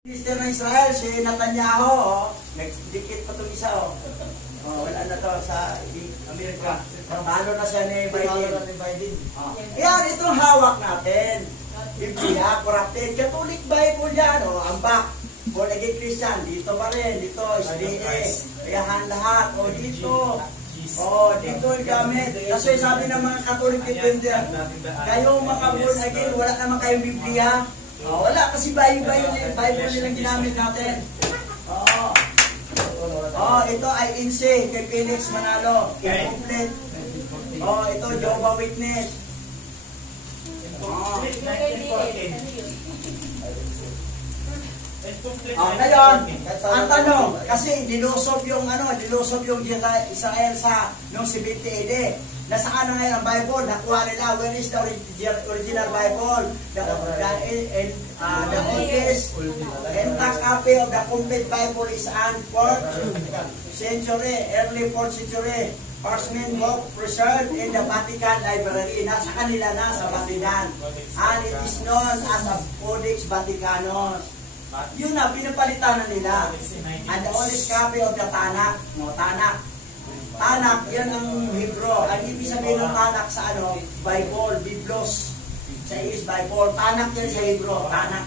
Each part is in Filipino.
Minister ng Israel, si Netanyahu, nagdikit pa itong isa, wala na to sa Amerika. Talo na siya ni Biden. Yan, itong hawak natin. Biblia, corrupted. Catholic Bible yan, ang back. Born again Christian, dito pa rin, dito, SDA. Kayahan lahat, dito. Dito yung gamit. Kasi sabi ng mga Catholic defender, kayong mga born again, wala naman kayong Biblia. Wala kasi Bible nilang ginamit natin. Ito ay INSE kay Felix Manalo. Incomplete. Ito Jehovah Witness. Ngayon, ang tanong, kasi nilusob yung Israel sa noong 70 AD. Nasaan na ngayon ang Bible? Nakuha nila. Where is the original Bible? The oldest intact copy of the complete Bible is on 4th century, early 4th century. Parchment book preserved in the Vatican Library. Nasa kanila na sa Vatican. And it is known as a Codex Vaticanus. Yun na, pinapalitan na nila. And the oldest copy of the Tanakh. Tanakh, yan ang Hebrew. Ang ibig sabihin ng Tanakh sa Bible, Biblos. Sa English Bible. Tanakh yan sa Hebrew. Tanakh.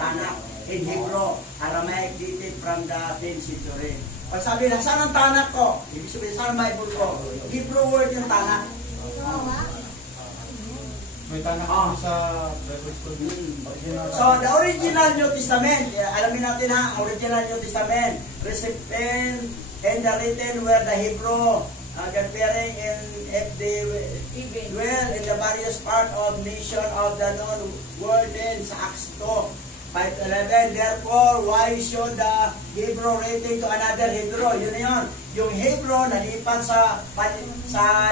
Tanakh. In Hebrew. Aramaic dated from the 10th century. Pag sabi na, saan ang Tanakh ko? Ibig sabihin, saan ang Bible ko? Hebrew word yung Tanakh. May Tanakh sa Bible school. So, the original New Testament, alamin natin original New Testament, recipient and the written were the Hebrew, comparing in dwell in the various part of nation of the known world in sa Acts 2. 5:11, therefore, why should the Hebrew writing to another Hebrew? Yun na yun. Yung Hebrew, nalipat sa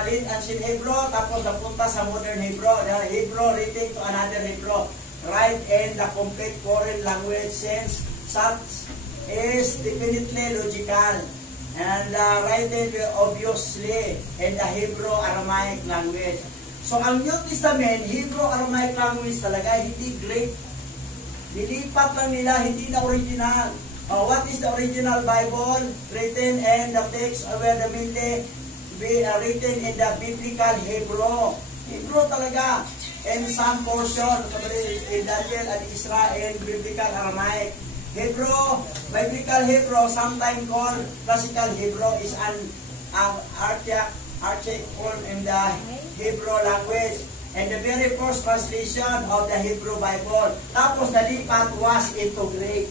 ancient Hebrew, tapos napunta sa modern Hebrew. The Hebrew writing to another Hebrew. Write in the complete foreign language since such is definitely logical. And written obviously in the Hebrew Aramaic language. So, ang New Testament, Hebrew Aramaic language talaga, hindi Greek. Nilipat lang nila, hindi na original. What is the original Bible? Written and the text were the mainly written in the biblical Hebrew. Hebrew talaga. And some portion, in Daniel and Israel, in biblical Aramaic. Hebrew, biblical Hebrew, sometimes called classical Hebrew, is an archaic form in the Hebrew language. And the very first translation of the Hebrew Bible. Tapos nalipat was into Greek.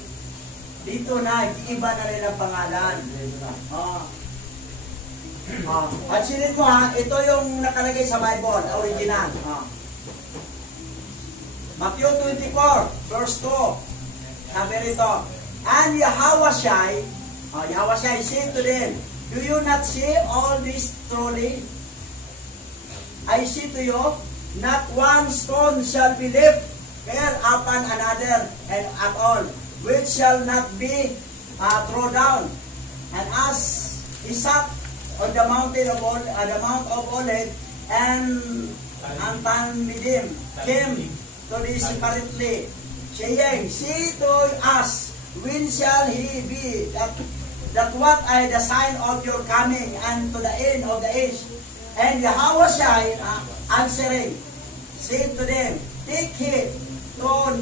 Dito na, iba na rin ang pangalan. Pansinin mo ito yung nakalagay sa Bible, original. Matthew 24, verse 2. Sabi rito, and Yahawashi said to them, do you not see all this truly? I say to you, not one stone shall be left here upon another and at all, which shall not be thrown down. And as he sat on the Mount of Olives, and Talmidim came to the separately, saying, say to us, when shall he be that what are the sign of your coming and to the end of the age? And Yahawashi answering, said to them, take heed to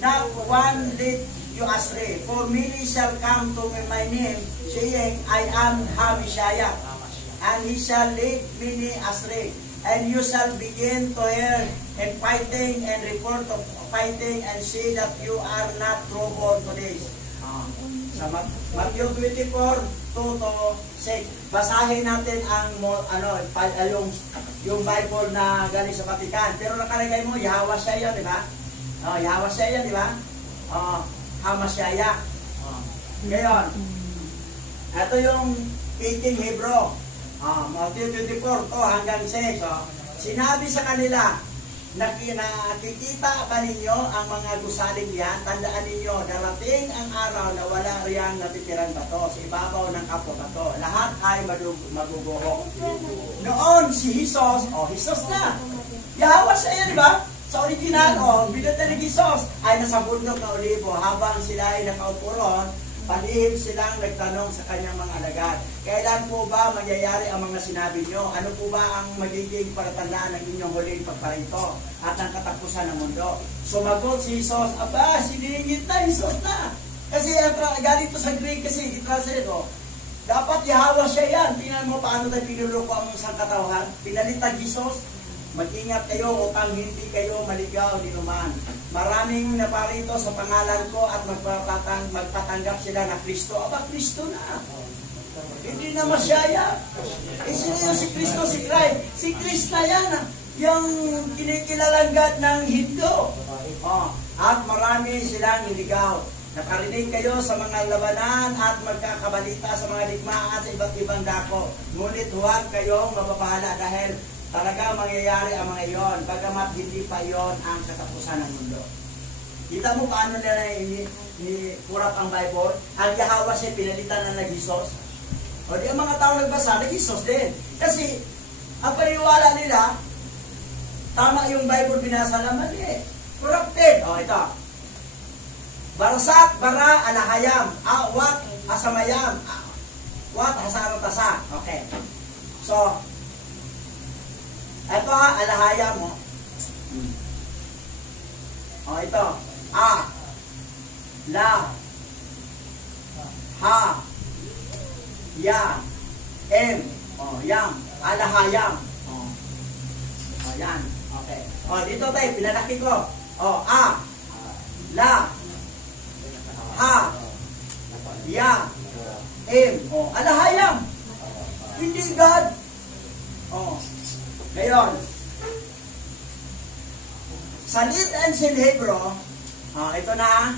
not one lead you astray, for many shall come to my name, saying, I am Messiah, and he shall lead many astray. And you shall begin to hear and fighting and report of fighting, and say that you are not troubled today. Sa Matthew 24, 2-6. Basahin natin yung Bible na galing sa Vatican. Pero nakalagay mo, Yahawashi yan, di ba? Yahawashi yan, di ba? Hamashaya. Ngayon, ito yung speaking Hebrew. Matthew 24, 2 hanggang 6. Sinabi sa kanila, nakikita ba ninyo ang mga gusaling yan? Tandaan ninyo, darating ang araw na wala riyang natitirang bato sa ibabaw ng kapwa bato. Lahat ay maguguho. Noon si Jesus, Jesus na. Yahawashi yan, di ba? Sa original, binuta ni Jesus ay nasa bundok na Olivo. Habang sila ay nakaupo ron, palihim silang nagtanong sa kanyang mga alagad, kailan po ba magyayari ang mga sinabi nyo? Ano po ba ang magiging palatandaan ng inyong huling pagparito at ng katapusan ng mundo? Sumagot si Jesus, aba, siningit na, Jesus na. Kasi galing to sa Greek kasi, i-translate, dapat Yahweh siya yan. Tingnan mo paano tayo pinuloko ang isang katauhan. Pinalitag Jesus, mag-ingat kayo upang hindi kayo maligaw ni naman. Maraming naparito sa pangalan ko at magpatanggap sila na Kristo. Aba, Kristo na. Hindi na masyaya. Sino yung si Kristo, si Christ? Si Christ na yan. Yung kinikilalanggad ng Hindu. At marami silang niligaw. Nakarinig kayo sa mga labanan at magkakabalita sa mga digmaan sa iba't ibang dako. Ngunit huwag kayong mababahala dahil talaga mangyayari ang mga iyon, bagamat hindi pa iyon ang katapusan ng mundo. Kita mo paano nila kurap ang Bible? Ang Yahweh siya pinalitan na nag-Jesus. O di ang mga tao nagbasa, nag-Jesus din. Kasi ang paniwala nila, tama yung Bible binasa na mali. Corrupted. O ito. Barasat, bara, alahayam, wat, asamayam, wat, hasarotasa. Okay. So, ito alahayam mo. Ito. La, ha, ya, yam, alahayam. Yan. Okay. Dito tayo, pinalaki ko. La, ha, ya, alahayam. Hindi God. Ngayon, sa Lit and Hebrew, ito na.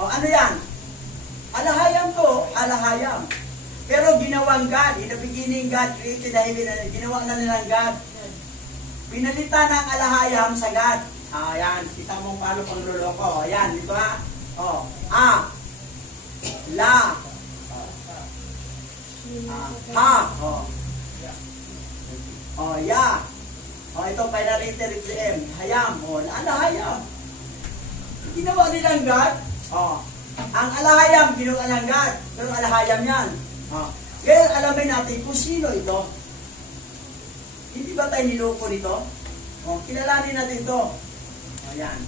Ano yan? Alahayam to, alahayam. Pero ginawang God, in the beginning God created the heaven and earth. Ginawa na nilang God. Pinalitan ng alahayam sa God. Yan, kita mo paano pangluloko. Yan, dito ha. La, ha, ya. Ito final letter is M. Hayam. Ano hayam? Ginawa nilang God. Ang alahayam, ginawa nilang God. Pero alahayam yan. Ngayon, alamin natin kung sino ito. Hindi ba tayo niloko nito? Kilalanin natin ito. Ayan.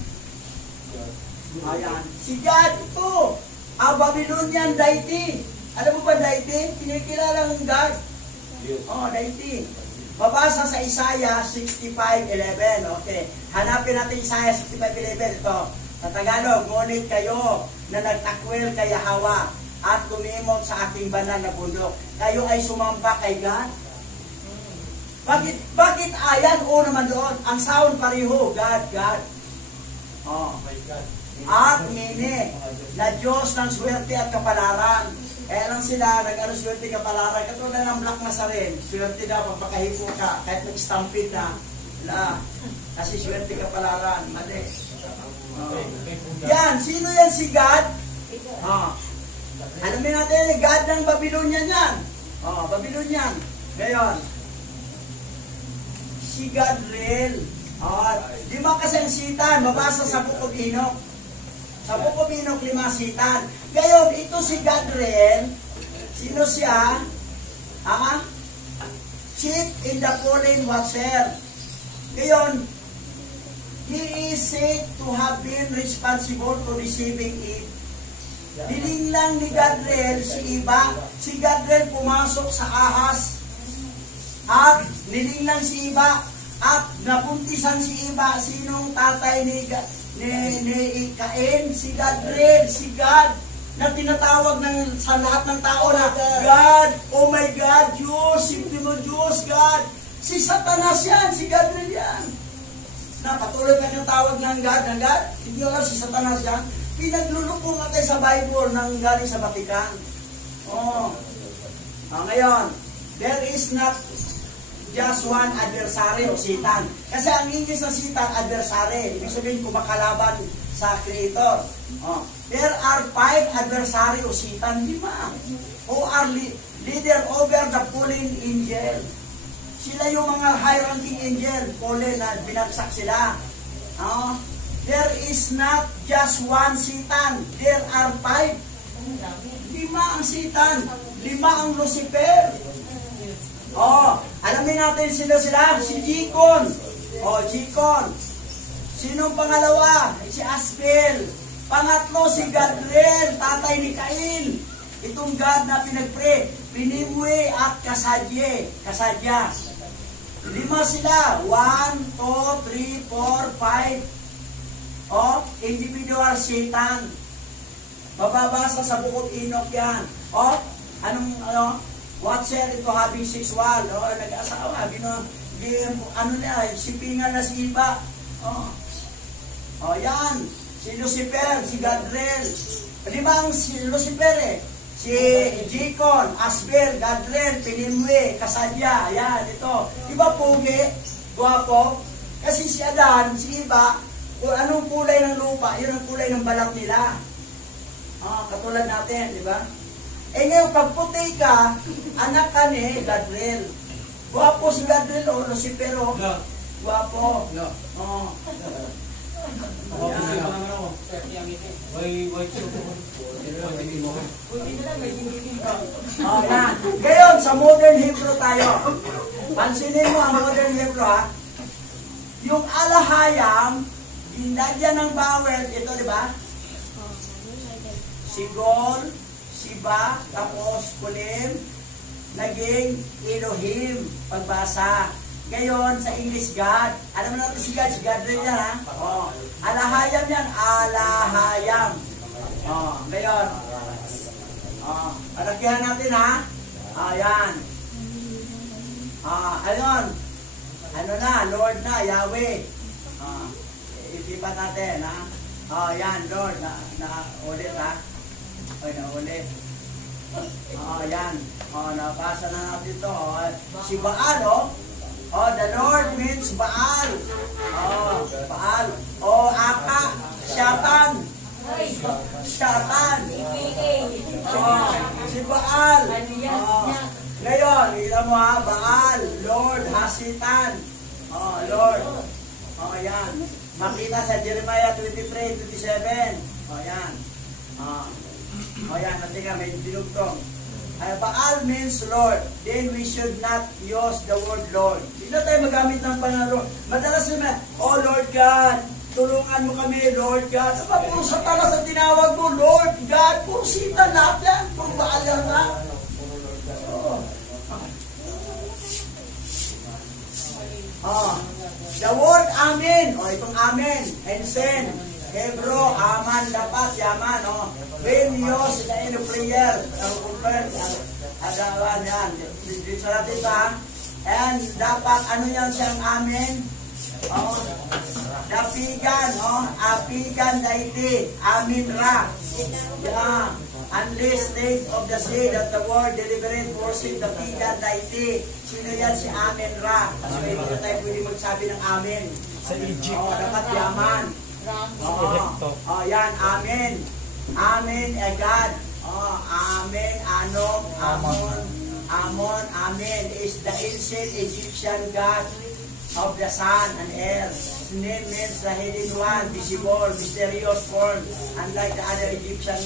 Ayan. Si God ito. Babylonian deity. Alam mo ba deity? Kinikilala ng God. Deity. Babasa sa Isaiah 65:11. Okay. Hanapin natin Isaiah 65:11. Ito. Sa Tagalog, ngunit kayo na nagtakwil kay Yahweh at kumimot sa aking banal na bundok. Kayo ay sumamba kay God. Bakit ayan? Naman doon. Ang sound pareho. God. At nini, na Diyos ng swerte at kapalaran. Lang sila, nag-ano swerte kapalaran. Katulad ng Black Nazaren, swerte daw pag makahipo ka, kahit nag-stampede na. Kasi swerte kapalaran. Mali. Yan, sino yan si God? Alamin natin, God ng Babylonian yan. Babylonian. Ngayon, si Gadriel. Di ba kasi ang sitan, mabasa sa Book of Enoch. Sa Book of Enoch, 5 sitan. Ngayon, ito si Gadriel, sino siya? Chief in the fallen watcher. Ngayon, he is said to have been responsible to receiving it. Diling lang ni Gadriel si Iba. Si Gadriel pumasok sa ahas. At niling lang si Iba. At napuntisan si Iba. Sinong tatay ni Cain? Si Gadriel, si God, na tinatawag sa lahat ng tao na God, oh my God, Diyos, simple mo Diyos, God. Si Satanas yan, si Gadriel yan. Patuloy ka ng tawag ng God, hindi alam si Satanas yan. Pinaglulukong natin sa Bible nang galing sa Vatican. Ngayon, there is not just one adversary o Satan. Kasi ang English ng Satan, adversary. Ibig sabihin, kumakalaban sa Creator. There are 5 adversary o Satan, 5. Who are leader over the fallen angel. Sila yung mga high-ranking angel, fallen na binagsak sila. There is not just one Satan. There are 5. 5 ang Satan. 5 ang Lucifer. Alamin natin sila. Si Jikon. Jikon. Sinong pangalawa? Si Asbel. Pangatlo, si Gadriel, tatay ni Cain. Itong God na pinagpre. Pinimwe at Kasadya. 5 sila. 1, 2, 3, 4, 5. Individual Satan. Mababasa sa Bukod Enoch yan. Watcher ito having 6 wall. Nag-asawa. Sipingan na si iba. Yan. Si Lucifer, si Gadriel. 5 si Lucifer Si Jikon, Asbel, Gadriel, Pinimwe, Kasadya. Yan, ito. Iba pugi, guwapo. Kasi si Adan, si iba, kung anong kulay ng lupa, yun ang kulay ng balat nila. Katulad natin, di ba? Ngayon, pag puti ka, anak ka ni Gadriel. Guwapo si Gadriel o Lucifer o. Guwapo. Ngayon, sa modern Hebrew tayo. Pansinin mo ang modern Hebrew, ha? Yung alahayam, ginagyan ng bawel, ito, di ba? Sigol, Siba, tapos Kulim, naging Elohim, pagbasa. Ngayon, sa English, God. Alam mo natin si God rin yan, ha? Alahayam yan, alahayam. Ngayon. Palakihan natin, ha? Yan. Ayun. Ano na, Lord na, Yahweh. Ipipat natin, ha? Yan, Lord, ulit, ha? Ulit. Yan. Nabasa na natin ito. Si Baal, the Lord means Baal. Baal. Aka, Shatan. Shatan. Si Baal. Ngayon, kita mo, ha, Baal, Lord, Hasitan. Lord. Yan. Makita sa Jeremiah 23:27. Yan. Yan, natin may dinugtong. Baal means Lord. Then we should not use the word Lord. Hindi na tayo magamit ng pangalan. Madalas naman, Lord God, tulungan mo kami, Lord God. Puro Satanas ang tinawag mo, Lord God. Puro Satan lahat yan. Puro Baal yan na. The word Amen. Itong Amen. Ensen. Hebrew, Aman, dapat, Yaman. When used in the end of prayer, agawan yan. Dito natin ito, and dapat, ano yan siyang Amen? Dapigan, apigan daiti, Amin Ra. Unless state of the sea that the word deliberate worship dapigan daiti. Sino yan si Amin Ra? So, hindi na tayo pwede magsabi ng Amen. Sa Egypt. Dapat Yaman. Yan, Amen. Amen, God. Amen, Anom, Amon, Amen is the ancient Egyptian God of the sun and air. His name means the hidden one, visible, mysterious form, unlike the other Egyptian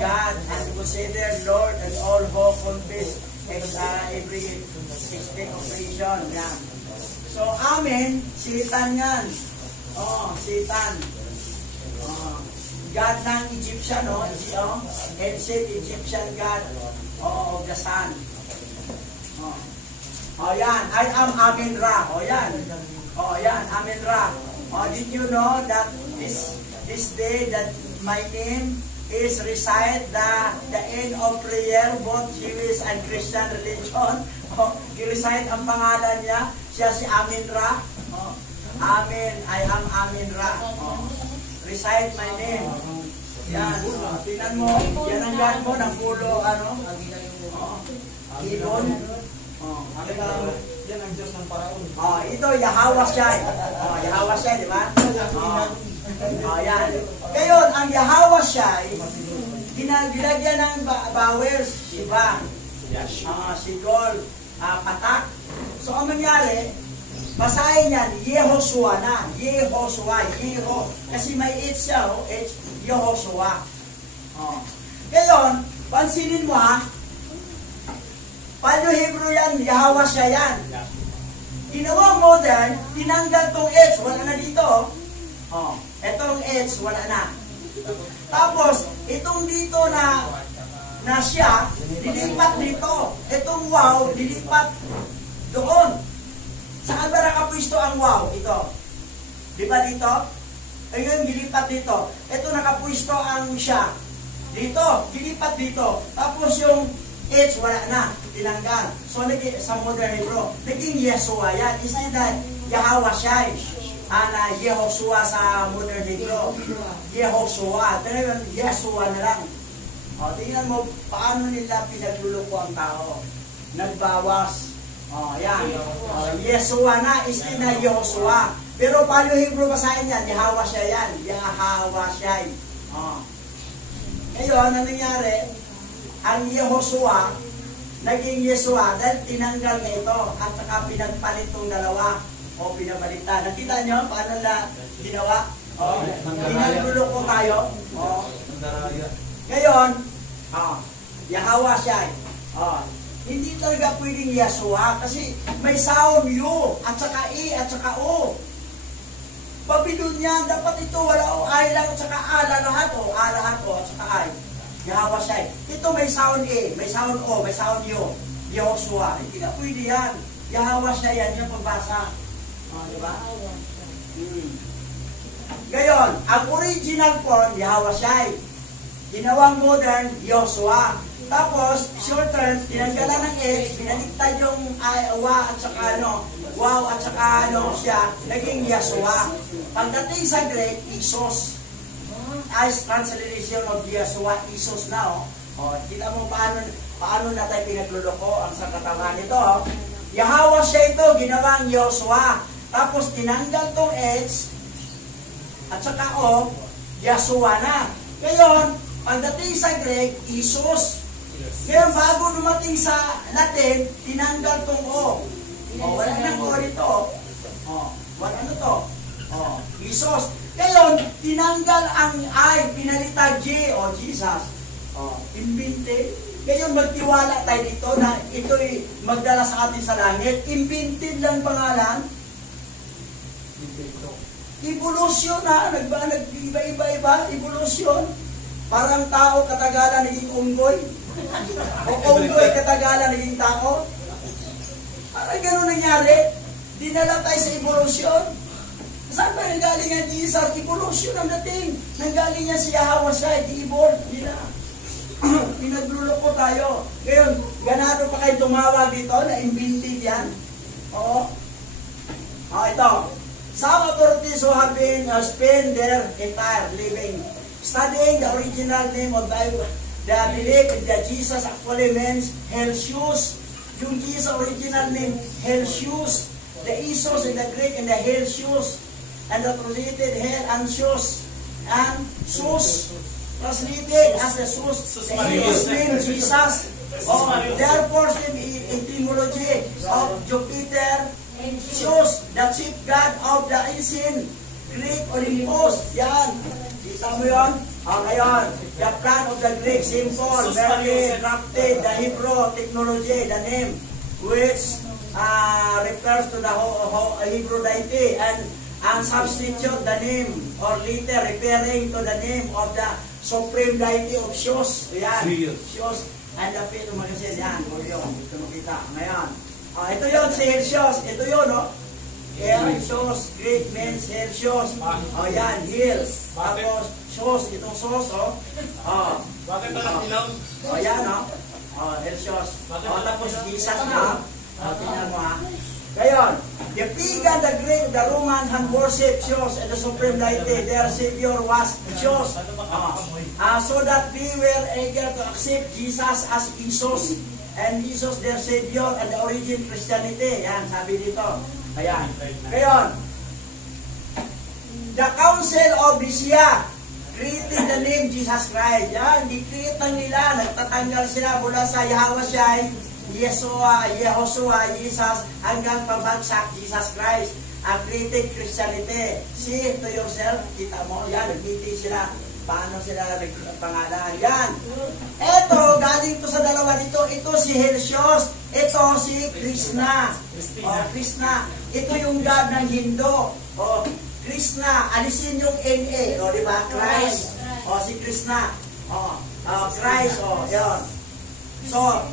God, and considered Lord and all who confess every extent of creation. Yan. So, Amen, Satan yan. Satan. God ng Egyptian, ancient Egyptian God of the sun. Yan. I am Amin Ra. Yan. Yan. Amin Ra. Did you know that this day that my name is recite the end of prayer, both Jewish and Christian religion? I-recite ang pangalan niya. Siya si Amin Ra. Amen. I am Amin Ra. Recite my name. Yan. Tingnan mo. Yan ang God mo. Napulo, Kilon. Yan ang Diyos ng Paraon. Ito, Yahweh Shai. Yahweh Shai, di ba? Yan. Ngayon, ang Yahweh Shai, ginagyan ng bowels, di ba? Sigol, patak. So, ang nangyari, basahin yan, Yehoshua na. Yehoshua, Yeho. Kasi may H siya, H, Yehoshua. Ngayon, pansinin mo ha, Palyo Hebrew yan, Yahweh siya yan. Ginawa modern, tinanggal tong H, wala na dito. Etong H, wala na. Tapos, itong dito na siya, dilipat dito. Itong wow, dilipat doon. Saan ba nakapwisto ang wow? Ito. Di ba dito? Ayun, dilipat dito. Ito nakapwisto ang siya. Dito, dilipat dito. Tapos yung H, wala na. Tinanggal. So, sa modern Hebrew, naging Yeshua yan. Instead na Yahweh siya. Yehoshua sa modern Hebrew. Yehoshua. Tingnan mo, Yeshua na lang. Tingnan mo, paano nila pinagluluko ang tao. Nagbawas. Yan. Yeshua na, instead na Yehoshua. Pero paano Hebrew basahin yan? Yahweh siya yan. Yahweh siya. Ngayon, ano nangyari? Ang Yehoshua, naging Yeshua dahil tinanggal na ito at saka pinagpalit itong dalawa o pinabalitan. Nakita nyo paano na ginawa? Pinagluloko tayo. Ngayon, Yahweh siya. Hindi talaga pwedeng Yeshua kasi may sound U at saka E at saka O. Babylonia, dapat ito wala o ay lang at saka A lahat o A lahat o at saka ay. Yahweh siya. Ito may sound A, may sound O, may sound U. Yehoshua. Hindi na pwede yan. Yahweh siya yan, yung pagbasa. Diba? Ngayon, ang original form, Yahweh siya. Ginawang modern, Yehoshua. Tapos, short term, tinanggalan ng H, pinaliktad yung wa at saka wow at saka siya, naging Yeshua. Pagdating sa Greek, Isos. As transliteration of Yeshua, Isos na kita mo paano na tayo pinagluloko ang sa katawan nito. Yahweh siya ito, ginawang Yehoshua. Tapos tinanggal tong H at saka O, Yeshua na. Ngayon, pagdating sa Greek, Isos. Ngayon, bago dumating sa Latin, tinanggal tong O. Wala nang O dito. Wala na to. Isos. Ngayon, tinanggal ang I, pinalitan J, Jesus. Invented. Ngayon, magtiwala tayo dito na ito'y magdala sa atin sa langit. Invented lang pangalan. Evolution na. Nag-iba-iba. Evolution. Parang tao katagalan naging unggoy. O unggoy katagalan naging tao. Parang gano'n nangyari. Dinala tayo sa evolution. Saan ba nanggaling ang Jesus? Evolution ang dating. Nanggaling yan si Yahweh siya. I-evolve nila. Pinagluloko tayo. Ngayon, ganado pa kayo tumawag dito na invented yan. Ito. Some authorities who have been spent their entire living studying the original name of the belief that Jesus actually means Helsius. Yung Jesus original name, Helsius. The Isos in the Greek and the Helsius. And the translated Hel and Sus. And Sus. Translated as the Sus. The English name, Jesus. Therefore, the etymology of Jupiter, Sus, the chief god of the ancient Greek Olympus. Yan. Kita mo yun? Ngayon, the plan of the Greek symbol, merely drafted the Hebrew technology, the name, which refers to the Hebrew deity, and substitute the name or letter referring to the name of the supreme deity of Shus. Yan. Shus. And the Pito Magasin. Yan. Ito makita. Ngayon. Ito yun si Helsius. Ito yun, Helsius. Greek means Helsius. Yan. Hill. Tapos, Shus. Itong Shus, Bakit pala ilaw? Yan, Helsius. Tapos, Jesus na, tingnan mo, Ngayon, the pagan, the Greek, the Roman had worshipped Zeus and the supreme deity. Their savior was Zeus. So that they were eager to accept Jesus as Jesus. And Jesus their savior and the origin Christianity. Yan, sabi dito. Ayan. Ngayon, the Council of Nicaea created the name Jesus Christ. Yan, di-create lang nila. Nagtatanggal sila mula sa Yahweh siya, Yehoshua, Jesus, hanggang pabagsak, Jesus Christ. Created Christianity. See to yourself, kita mo, yan, nagbiti sila. Paano sila pangalan? Yan. Ito, galing to sa dalawa dito. Ito si Helsios. Ito si Krishna. Krishna. Ito yung God ng Hindu. Krishna. Alisin yung NA. Di ba? Christ. Si Krishna. Christ. Yan. So,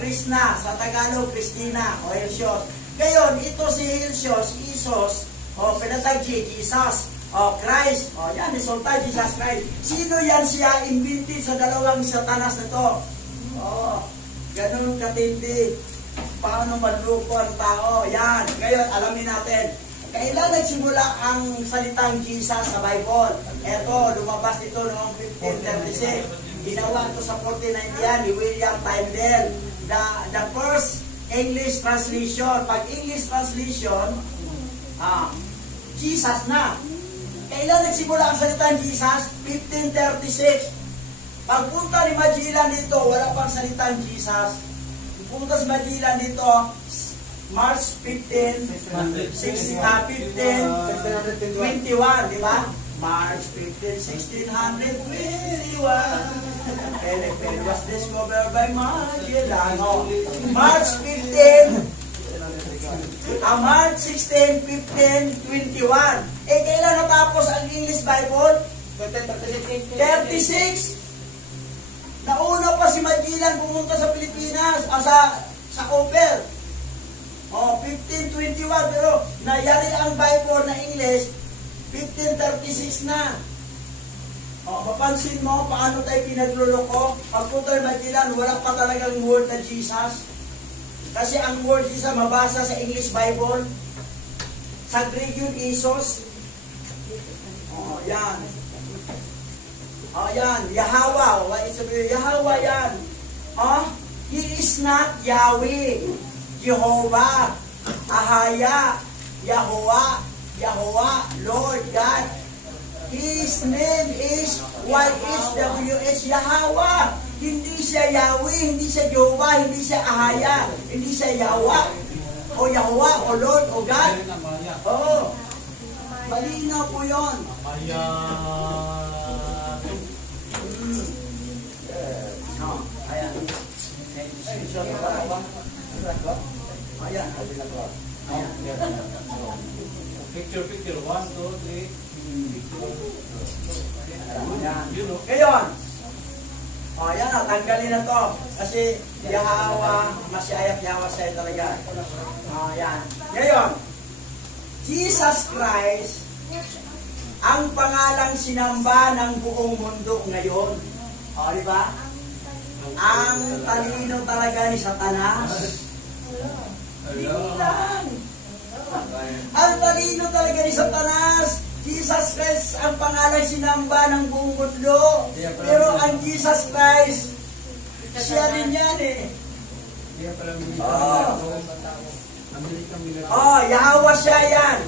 Krishna. Sa Tagalog, Christina. Helsios. Ngayon, ito si Helsios, Isos. Pinatag Jesus. Christ. Yan, resulta, Jesus Christ. Sino yan siya imbinti sa dalawang satanas na to? Ganun katindi. Paano manluko ang tao? Yan. Ngayon, alamin natin. Kailan nagsimula ang salitang Jesus sa Bible? Ito, lumabas ito noong 1536. Ginawa ito sa 1490 ni William Tyndale. The first English translation. Pag English translation, Jesus na. Kailan nagsimula ang salitang Jesus? 1536. Pagpunta ni Magellan dito, wala pang salitang Jesus. Pagpunta si Magellan dito, March 15, 1621, di ba? March 15, 1621. Philippines was discovered by Magellan. March 15, March 16, 1521. Kailan natapos ang English Bible? 36. Nauna pa si Magellan pumunta sa Pilipinas, sa Copper. 1521, pero nayari ang Bible na English, 1536 na. Mapansin mo paano tayo pinagluloko? Pagpunta ni Magellan, wala pa talagang word na Jesus. Kasi ang word Jesus mabasa sa English Bible. Sa Greek yun, Isos. Yan. Yan. Yahweh. What is it? Yahweh yan. He is not Yahweh. Jehovah. Ahaya. Yahuwah. Lord God. His name is YHWH. Yahweh. Hindi siya Yahweh, hindi siya Jehovah, hindi siya Ahaya, hindi siya Yahweh, o Yahuwah, o Lord, o God. Malinaw po yun. Ayan. Picture, 1, 2, 3. Ngayon, yan na, tanggalin na to. Kasi Yahweh, Mashiach, Yahweh siya talaga. Yan. Ngayon, Jesus Christ, ang pangalang sinamba ng buong mundo ngayon. Di ba? Ang talino talaga ni Satanas. Tingnan. Ang talino talaga ni Satanas. Jesus Christ ang pangalan sinamba ng buong mundo. Pero ang Jesus Christ, siya rin yan Yahweh siya yan.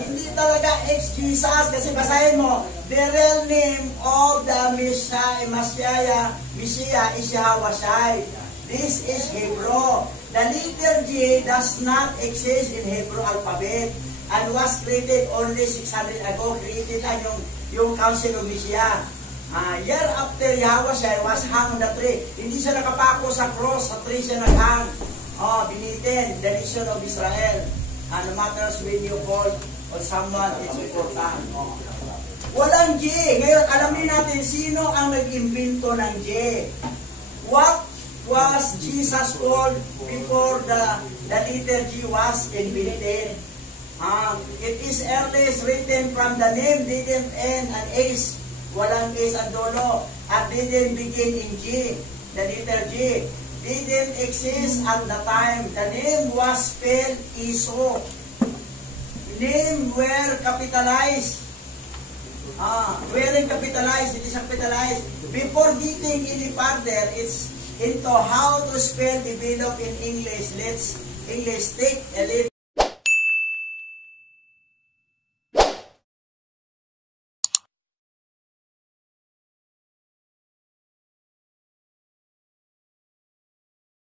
Hindi talaga ex-Jesus. Kasi basahin mo, the real name of the Messiah is Yahweh Shai. This is Hebrew. The letter J does not exist in Hebrew alphabet and was created only 600 ago. Created lang yung Council of Nicaea. Year after Yahweh Shai was hung on the tree. Hindi siya nakapako sa cross, sa tree siya naghang. Binitin, the nation of Israel. No matters when you call on someone, it's important. Walang J. Ngayon, alamin natin sino ang nag-imbento ng J. What was Jesus called before the letter G was invented? It is earliest written from the name didn't end an S. Walang S ang dulo. At didn't begin in G. The letter G didn't exist at the time. The name was spelled Iso. Name were capitalized. Wearing capitalized, it is capitalized. Before getting any further, it's into how to spell develop in English. Let's take a little